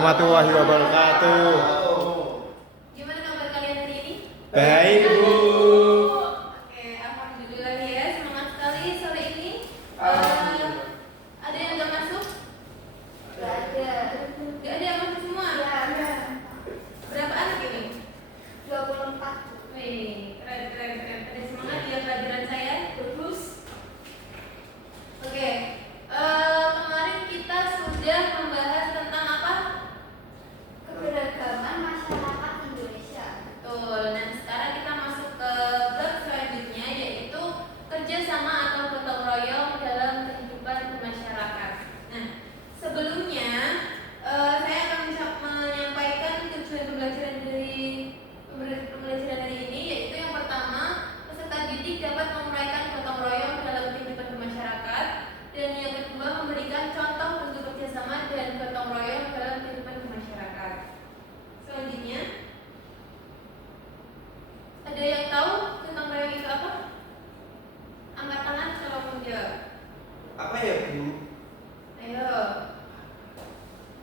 warahmatullahi wabarakatuh. Gimana kabar kalian hari ini? Baik, Bu. Oke, alhamdulillah ya, semangat sekali sore ini. Ada yang nggak masuk? Gak ada. Nggak ada yang masuk semua? Ya, ada. Berapa anak ini? 24. Wih, keren. Ada semangat ya pelajaran saya. Bagus. Oke, kemarin kita sudah membahas tentang apa? Keberagaman masyarakat Indonesia. Betul. Nah, sekarang kita masuk ke bab selanjutnya, yaitu kerjasama atau gotong royong dalam kehidupan bermasyarakat. Nah, sebelumnya saya akan menyampaikan tujuan pembelajaran hari ini, yaitu yang pertama, peserta didik dapat menguraikan gotong royong dalam kehidupan bermasyarakat, dan yang kedua, memberikan contoh bentuk kerjasama dan gotong royong dalam kehidupan bermasyarakat. Selanjutnya, ada yang tahu gotong royong itu apa? Angkat tangan kalau mau jawab. Apa ya, Bu? Ayo.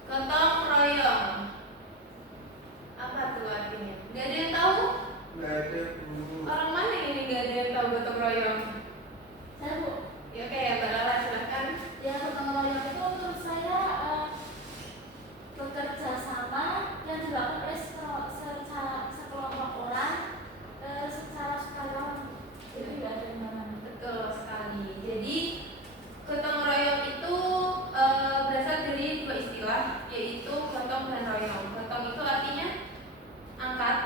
Gotong royong. Apa tuh artinya? Gak ada yang tahu? Nggak ada, Bu. Orang mana ini gak ada yang tahu gotong royong? Saya Bu, Ya kayak Mbak Lala, silahkan. yang gotong royong itu menurut saya bekerja sama yang dilakukan oleh sekelompok orang secara sukarela. Jadi nggak ada yang mana. Betul sekali. Jadi gotong royong itu berasal dari dua istilah, yaitu gotong dan royong. Gotong itu artinya angkat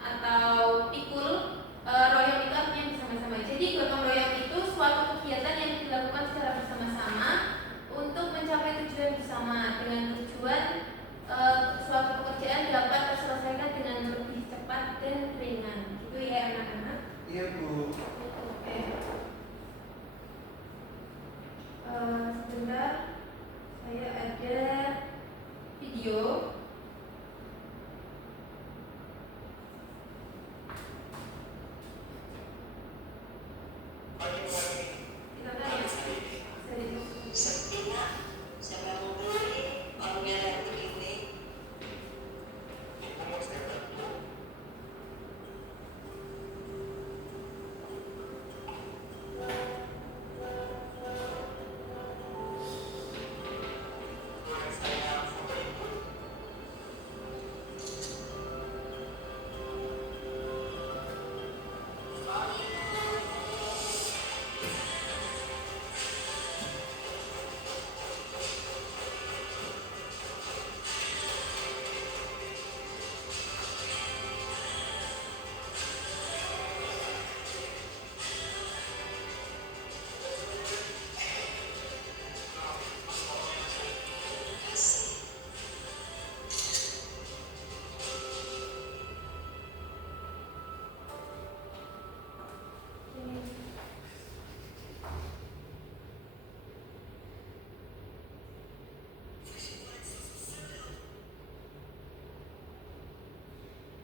atau pikul, royong itu artinya bersama-sama. Jadi gotong royong itu suatu kegiatan yang dilakukan secara bersama-sama untuk mencapai tujuan bersama, dengan tujuan suatu pekerjaan dapat terselesaikan dengan lebih cepat dan ringan. Gitu ya anak-anak. Iya, Bu. Oke. Sebentar, saya ada video. Kita tanya. Sepertinya siapa yang mau beli orang merah begini.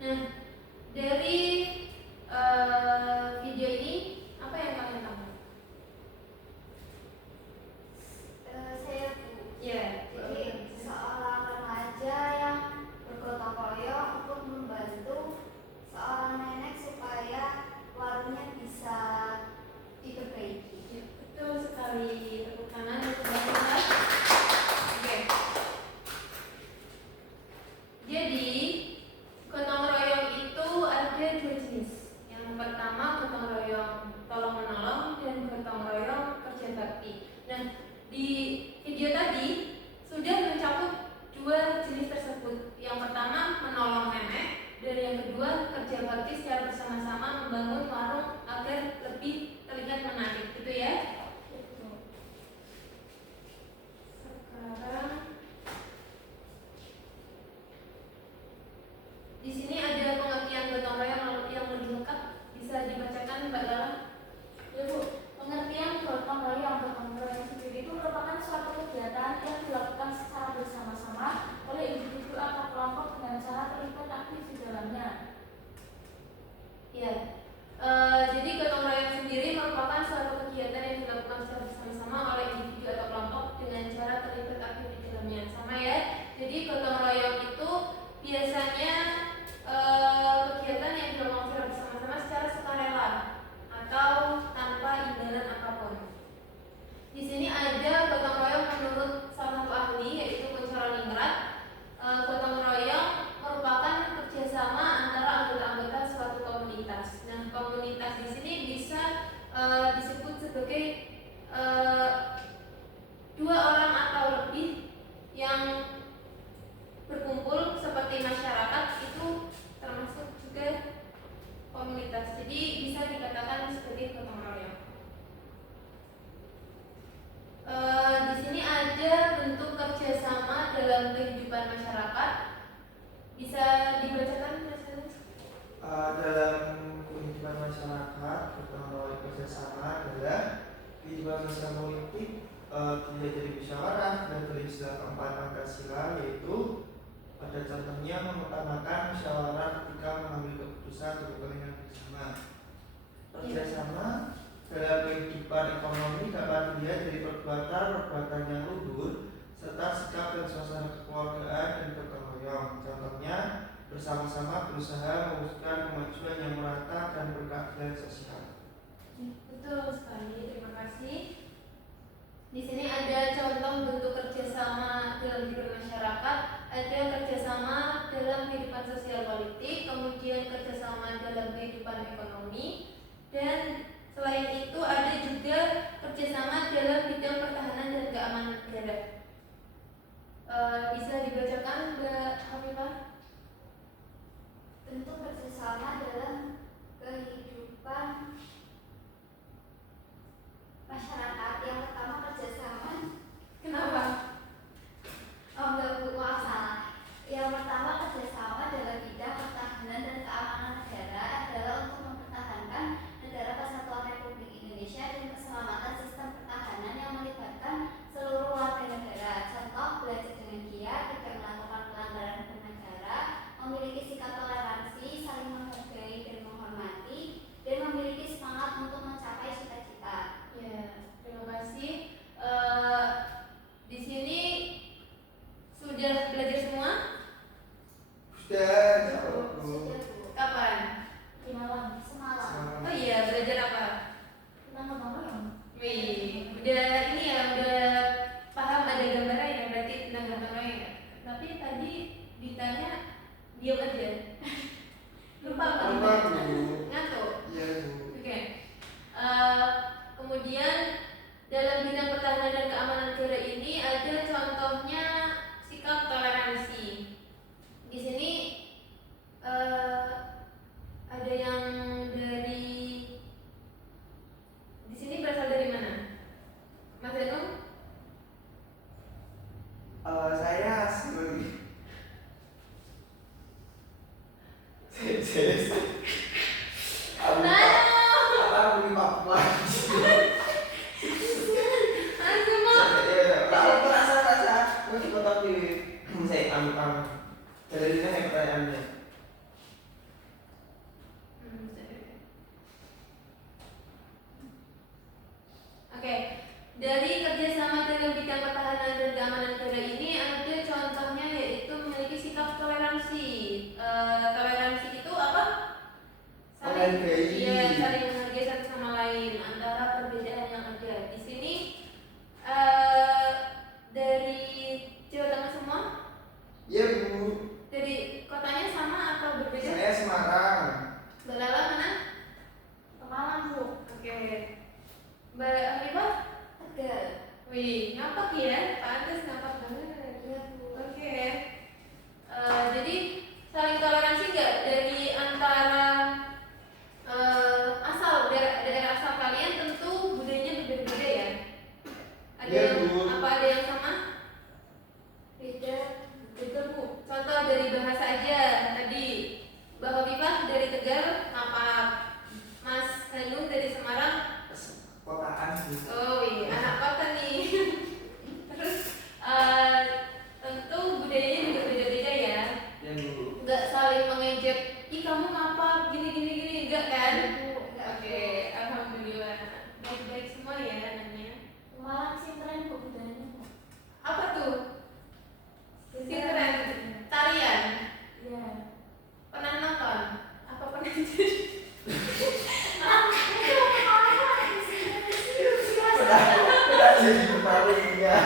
Nah, dari video ini apa yang kalian tahu? Saya Bu, Ya, jadi seorang remaja yang bergotong royong untuk membantu seorang nenek supaya warungnya bisa diperbaiki. ya, betul sekali. Tepuk tangan untuk Mbak Lala. Oke. Jadi gotong royong itu ada dua jenis. Yang pertama gotong royong tolong menolong dan gotong royong kerja bakti. Nah, di video tadi sudah mencakup dua jenis tersebut. Yang pertama menolong nenek, dan yang kedua kerja bakti secara bersama-sama membangun warung agar lebih terlihat menarik, gitu ya. Sekarang di sini ada pengertian gotong royong yang lebih lengkap, bisa dibacakan Mbak Lala? Ya Bu, pengertian gotong royong sendiri itu merupakan masyarakat, gotong royong kerjasama adalah kehidupan sosial politik dilihat dari musyawarah dan dari istilah keempat Pancasila, yaitu pada contohnya mengutamakan musyawarah ketika mengambil keputusan berkepentingan bersama. Kerjasama dalam kehidupan ekonomi dapat dilihat dari perbuatan yang luhur serta sikap dan suasana kekeluargaan dan gotong royong. Contohnya bersama-sama berusaha mewujudkan kemajuan yang merata dan berkeadilan sosial. Betul sekali, terima kasih. Di sini ada contoh bentuk kerjasama dalam hidup masyarakat, ada kerjasama dalam kehidupan sosial politik, kemudian kerjasama dalam kehidupan ekonomi, dan selain itu ada juga kerjasama dalam bidang pertahanan dan keamanan negara. Bisa dibacakan Mbak Hafifah? Bentuk kerjasama dalam kehidupan masyarakat. Yang pertama kerjasama. Kenapa? Oh enggak Bu, maaf salah. Yang pertama kerjasama dalam bidang pertahanan dan keamanan negara adalah untuk mempertahankan negara kesatuan Republik Indonesia dan keselamatan sistem pertahanan yang melibatkan seluruh warga negara. Contoh, belajar dengan giat, tidak melakukan pelanggaran hukum negara, memiliki sikap toleransi, saling menghargai dan menghormati, dan memiliki semangat untuk mencapai cita-cita. Ya, terima kasih. Di sini sudah belajar semua? Sudah, Sudah Bu. Kapan? Di malam, semalam. Oh iya, belajar apa? Tentang gotong Wih, udah ini ya, udah paham ada gambaran ya, berarti tentang gotong royong ya. Tapi tadi ditanya diam aja. Lupa apa? Lupa, Bu. Ngantuk. Iya, Bu. Oke. Kemudian dalam bidang pertahanan dan keamanan negara ini ada contohnya sikap toleransi. Di sini ada yang dari di sini berasal dari mana? Mas Enung? Saya asli. Apa beli Papua? Saya ambil dari mana pertanyaannya? Oke, dari kerjasama dalam bidang pertahanan dan keamanan negara ini ada contohnya yaitu memiliki sikap toleransi. Toleransi itu apa? Menghargai. Iya, saling menghargai satu sama lain antara perbedaan yang ada. Di sini dari Jawa Tengah semua? Iya, Bu. Dari kotanya sama atau berbeda? Saya Semarang. Mbak Lala mana? Pemalang Bu. Oke. Mbak Hafifah? Tegal. Wih, ngapak ya? Pantes ngapak banget. Iya Bu. Oke. Jadi saling toleransi nggak dari antara asal daerah asal kalian? Tentu budayanya berbeda-beda ya. Ada Iya, yang Bu. apa? Ada yang sama? Beda. Betul Bu. Contoh dari bahasa aja tadi. Mbak Hafifah dari Tegal, ngapak. Mas Hanung dari Semarang. Kotaan, Bu. Oh iya, anak kota nih. Terus tentu budayanya juga beda-beda ya. Iya, Bu. Nggak saling mengejek, ih kamu ngapa gini, enggak kan? Enggak. Oke, alhamdulillah. Baik-baik semua ya anaknya. Pemalang sih keren Bu budayanya Bu. Apa tuh? Sintren, tarian. Iya. Pernah nonton? Apa pernah jadi? Udah jadi pertarungannya.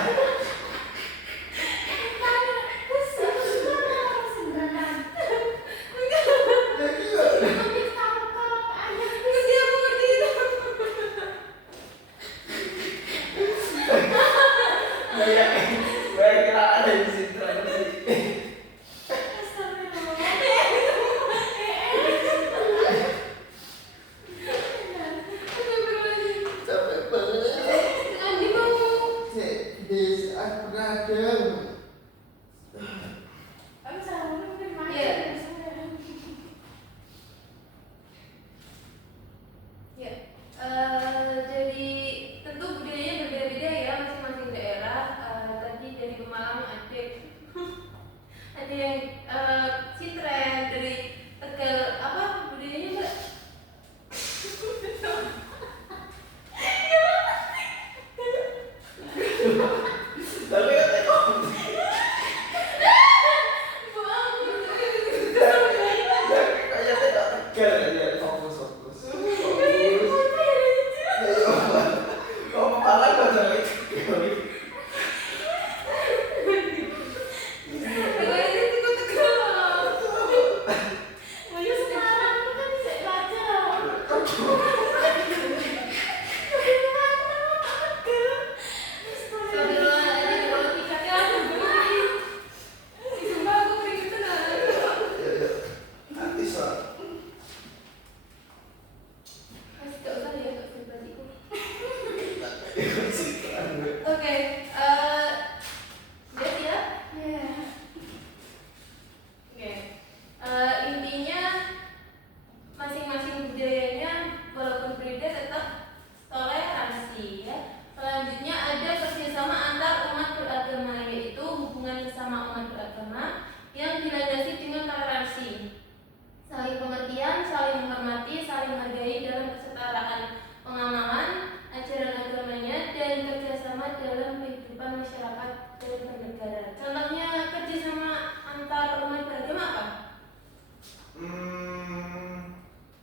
kerjasama dalam kehidupan masyarakat dan bernegara. Contohnya kerjasama antar umat beragama apa?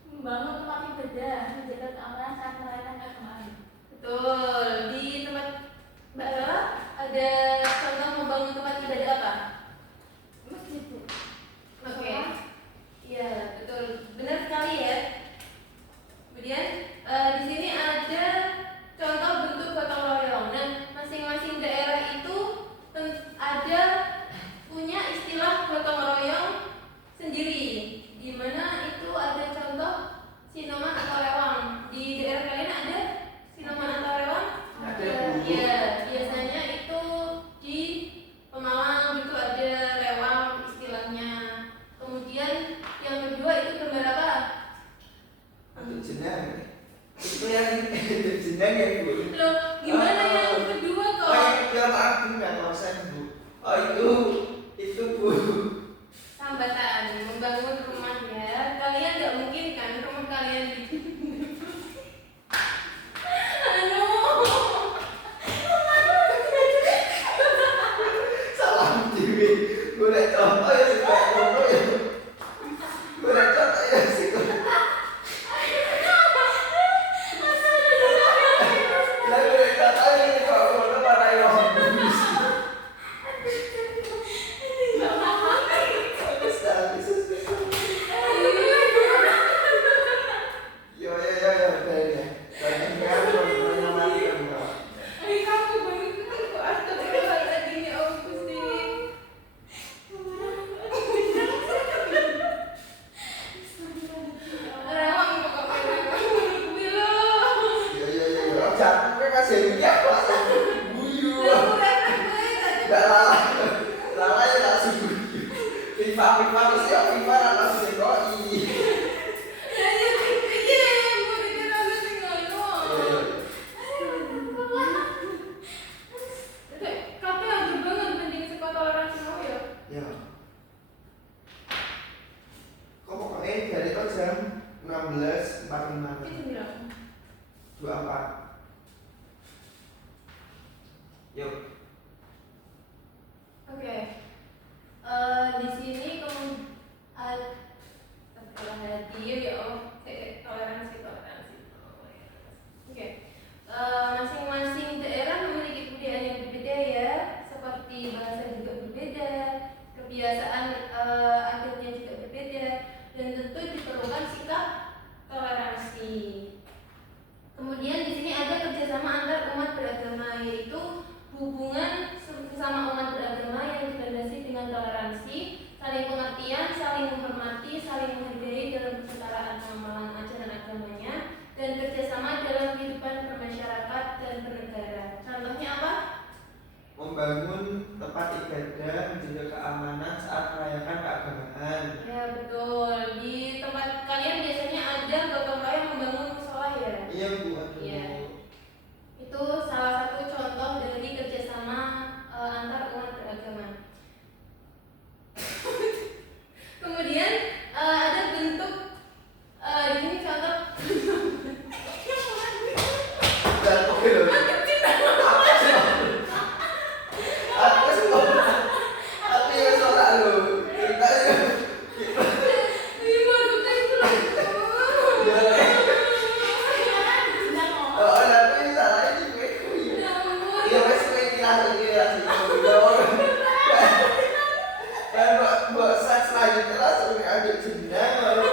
Membangun tempat ibadah, menjaga keamanan saat merayakan keagamaan. Betul. Di tempat Mbak Bella ada contoh membangun tempat ibadah apa? Masjid. Oke. Iya, betul. Benar sekali ya. Kemudian di sini ada contoh bentuk gotong royong. Nah, masing-masing daerah itu ada punya istilah gotong royong sendiri. Di mana itu ada contoh sinoman atau lewang. Di daerah kalian ada sinoman atau lewang? Ada, Bu. Iya, biasanya itu di Pemalang itu ada lewang istilahnya. Kemudian yang kedua itu gambar apa? Untuk jenang. Itu yang itu jenang ya, Bu. Loh, gimana yang kedua kok? Oh, yang kedua maaf Bu, nggak konsen Bu. Oh itu Bu. Sambatan, membangun rumah ya. Kalian nggak mungkin kan rumah kalian di Salah dewe. Gue udah contoh ya sih kayak contoh ya. Gue udah contoh ya sih. Lah gue udah contoh ya sih kalau gue udah marah ya. Yo udah ya. Jangan kan mati kan. kamu bangun aku astagfirullahaladzim ya Allah Gusti. Rewang pokoknya Bilo. Yo. Jatuhnya kasih dia langsung guyu. Enggak lala ya langsung guyu. FIFA mesti FIFA langsung dikoi. Ya. Kok pokoknya dari itu jam 16.45 24. Yuk. Oke. Di sini setelah hadir ya Allah, toleransi. Oke. Masing-masing daerah memiliki budaya yang berbeda ya, seperti bahasa juga berbeda, kebiasaan adatnya juga berbeda, dan tentu diperlukan sikap toleransi. Kemudian di sini ada kerjasama antar umat beragama, yaitu hubungan sesama umat beragama yang dilandasi dengan toleransi, saling pengertian, saling menghormati, saling menghargai dalam kesetaraan pemahaman ajaran agamanya, dan kerjasama dalam kehidupan bermasyarakat dan bernegara. Contohnya apa? Membangun tempat ibadah, menjaga keamanan saat merayakan keagamaan. Ya betul. Di tempat kalian biasanya ada gotong royong membangun musola ya? Iya Bu, aduh. Iya. Itu salah satu contoh dari kerjasama antar umat beragama. Kemudian ada bentuk di sini contoh. Dan oke loh. Aku semua. Tapi ya soal lo. Kita ya. Ya. Oh, tapi salah ini gue. Iya wes gue kira sih. Dan buat saat selanjutnya langsung ambil jenang lalu.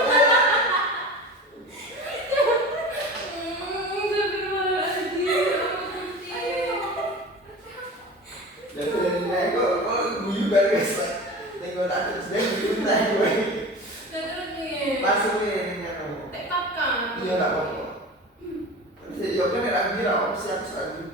Jadi nego guyu guys. Nego tak jenang guyu gue. Masuk nih kamu. Iya enggak apa-apa. Jadi yo kan lagi ra opsi aku lagi.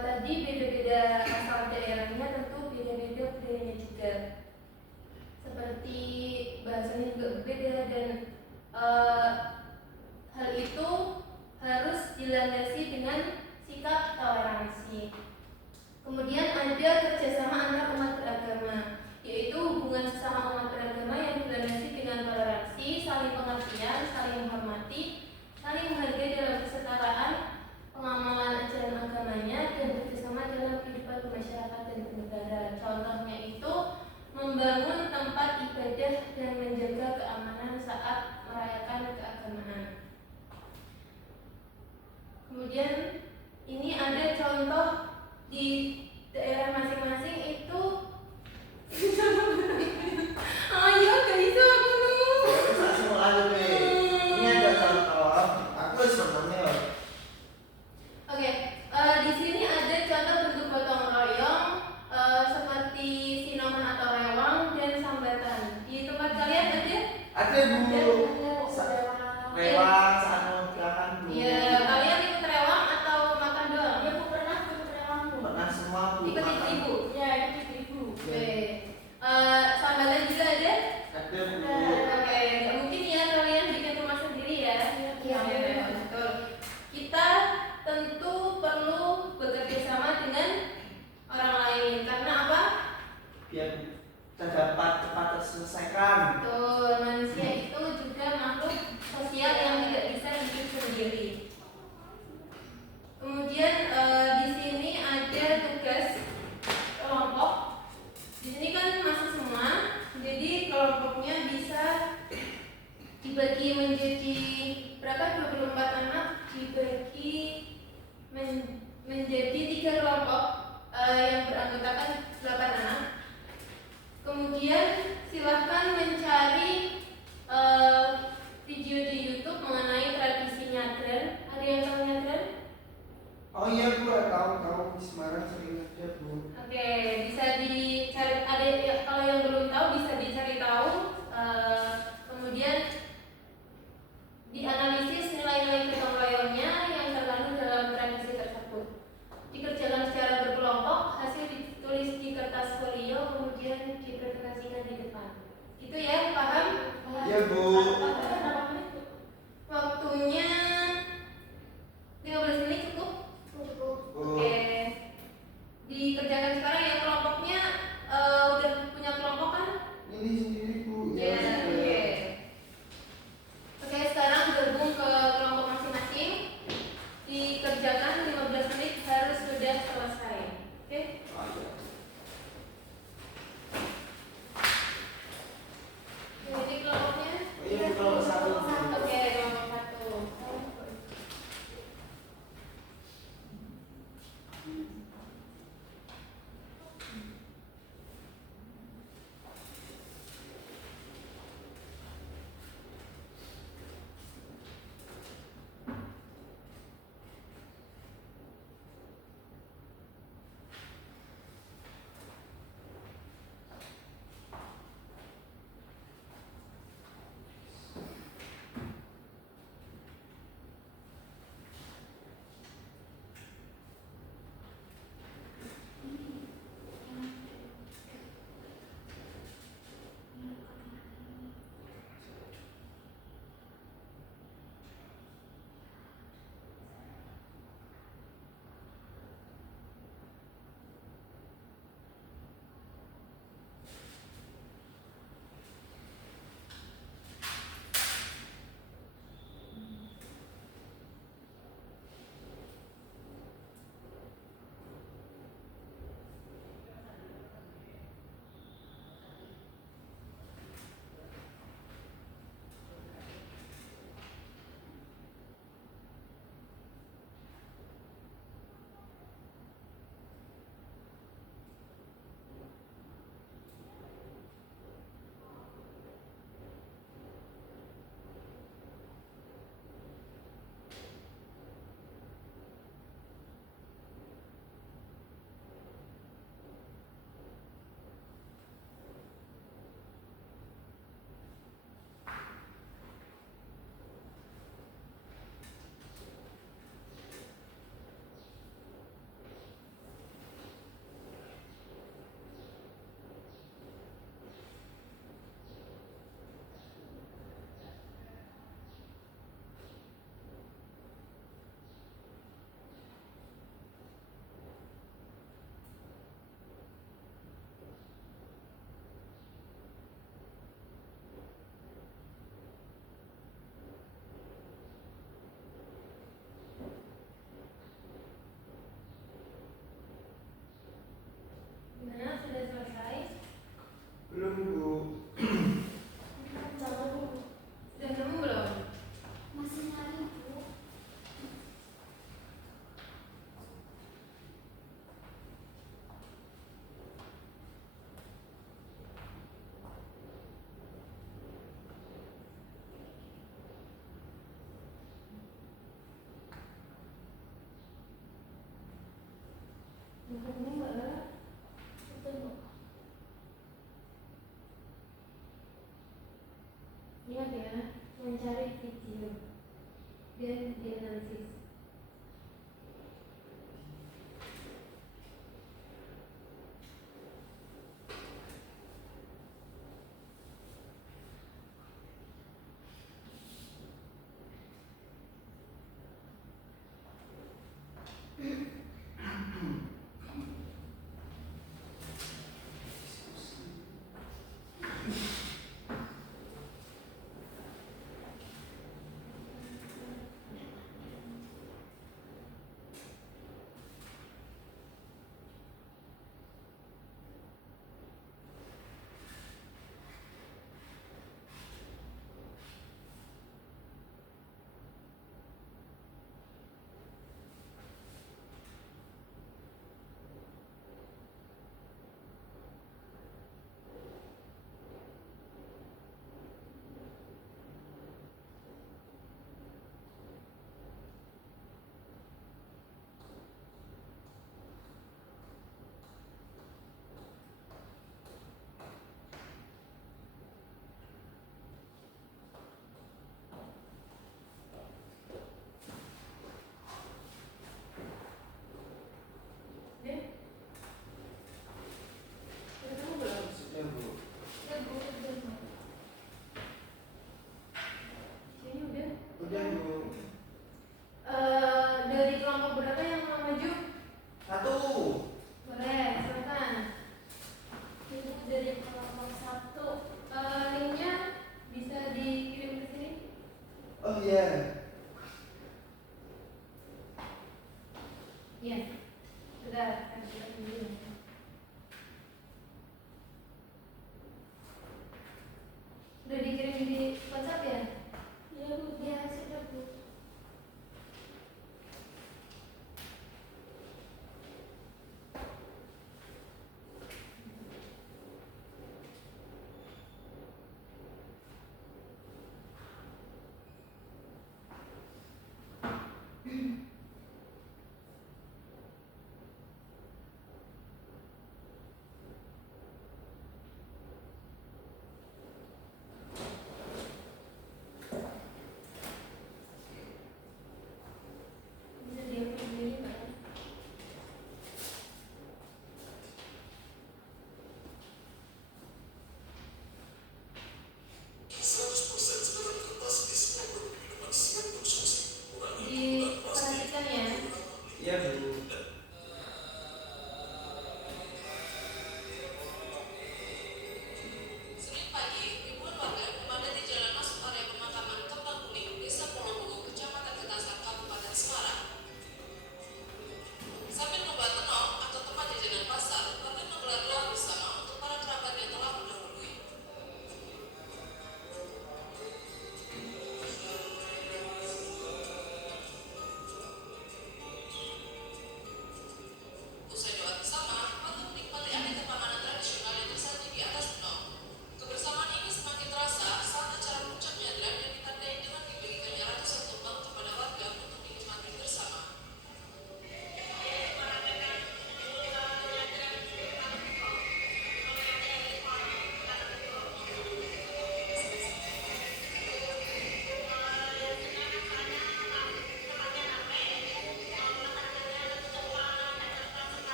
Tadi beda-beda asal daerahnya, tentu beda-beda budayanya juga. Seperti Kemudian ada kerjasama antar umat beragama, yaitu hubungan sesama umat beragama yang dilandasi dengan toleransi, saling pengertian, saling menghormati, saling menghargai dalam kesetaraan, pengamalan ajaran agamanya, dan bekerjasama dalam kehidupan bermasyarakat dan bernegara. Contohnya itu membangun tempat ibadah dan menjaga keamanan saat merayakan keagamaan. Kemudian ini ada contoh di daerah masing-masing itu. Ayo guys, aku tuh. Langsung lanjut nih. Ini ada contoh. Aku sebenarnya loh. Oke, di sini ada contoh bentuk gotong royong seperti sinoman atau rewang dan sambatan. Di tempat kalian ada? Ada bu. Rewang saat mau silakan bu. Iya, kalian ikut rewang atau makan doang? Ya, Bu pernah ikut rewang, Bu. Pernah semua bu. Ikut makan. ibu. Ya, ikut ibu. Oke. Sambatan juga ada? Ada bu. Oke, nggak mungkin ya kalian bikin rumah sendiri ya? Iya. Ya, betul. Kita tentu perlu bekerja sama dengan orang lain karena apa? Biar kita dapat cepat terselesaikan. Betul, manusia itu juga makhluk sosial yang tidak bisa hidup sendiri. Kemudian di sini ada tugas kelompok. Di sini kan masuk semua, jadi kelompoknya bisa dibagi menjadi berapa? 24 anak dibagi menjadi 3 kelompok yang beranggotakan 8 anak. Kemudian silahkan mencari video di YouTube mengenai tradisi nyadran. Ada yang tahu nyadran? Oh iya bu, tahu di Semarang sering ada bu. Oke, bisa dicari. Ada kalau yang belum tahu bisa dicari tahu. Kemudian dianalisis nilai-nilai gotong royongnya yang terkandung dalam tradisi tersebut. Dikerjakan secara berkelompok, hasil ditulis di kertas folio, kemudian dipresentasikan di depan. Itu ya Ingat ya, mencari video dan dianalisis. Deh, udah kamu belum? Maksudnya Bu, Udah Bu, udah Bu. Kayaknya udah. udah Bu. Dari kelompok berapa yang mau maju? 1. Boleh, silakan. Ibu dari kelompok 1. Linknya bisa dikirim ke sini. Oh iya. Iya. Sudah, kan kita tunggu. Udah dikirim di WhatsApp ya? Iya Bu, ya sudah Bu.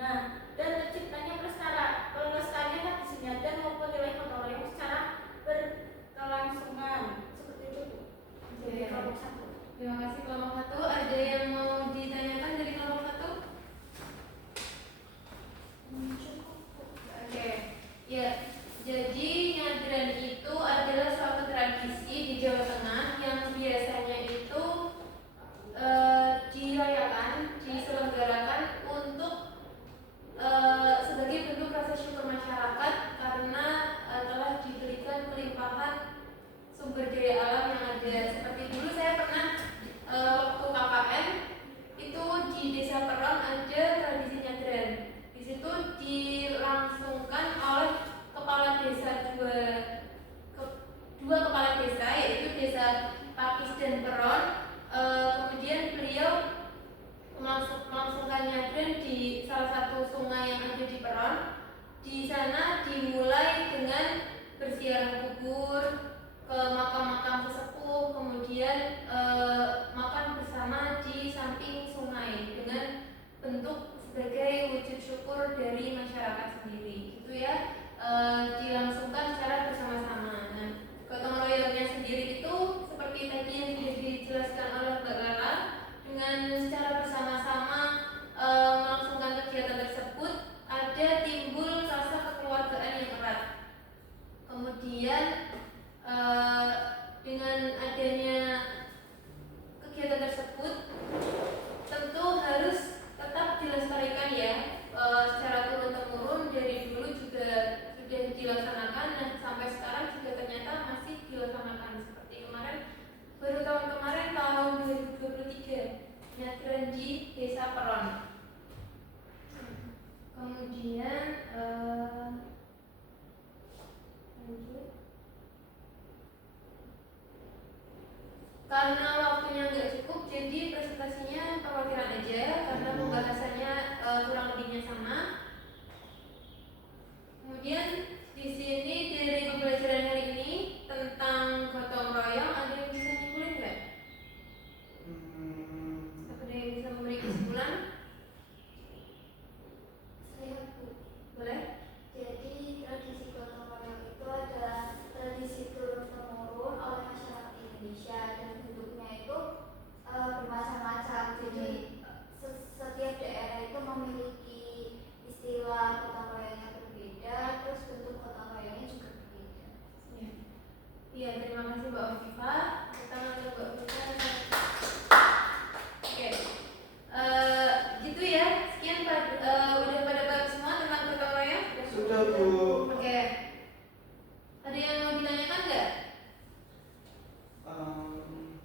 Nah, dan terciptanya pelestarian hak dan maupun nilai gotong royong secara berkelangsungan. Seperti itu Bu. Jadi kelompok 1. Terima kasih kelompok 1. Ada yang mau ditanyakan dari kelompok 1? Cukup Bu. Oke, ya. Jadi nyadran itu adalah suatu tradisi di Jawa Tengah yang biasanya itu dirayakan, diselenggarakan untuk sebagai bentuk rasa syukur masyarakat karena telah diberikan kelimpahan sumber daya alam yang ada. Seperti dulu saya pernah waktu KKN itu di Desa Peron ada tradisi nyadran. Di situ dilangsungkan oleh kepala desa dua kepala desa, yaitu Desa Pakis dan Peron. Kemudian beliau melangsungkan nyadran di salah satu sungai yang ada di Peron. Di sana dimulai dengan berziarah kubur ke makam-makam sesepuh, kemudian makan bersama di samping sungai dengan bentuk sebagai wujud syukur dari masyarakat sendiri. Itu ya, dilangsungkan secara bersama-sama. Nah, gotong royongnya sendiri itu seperti tadi yang sudah dijelaskan oleh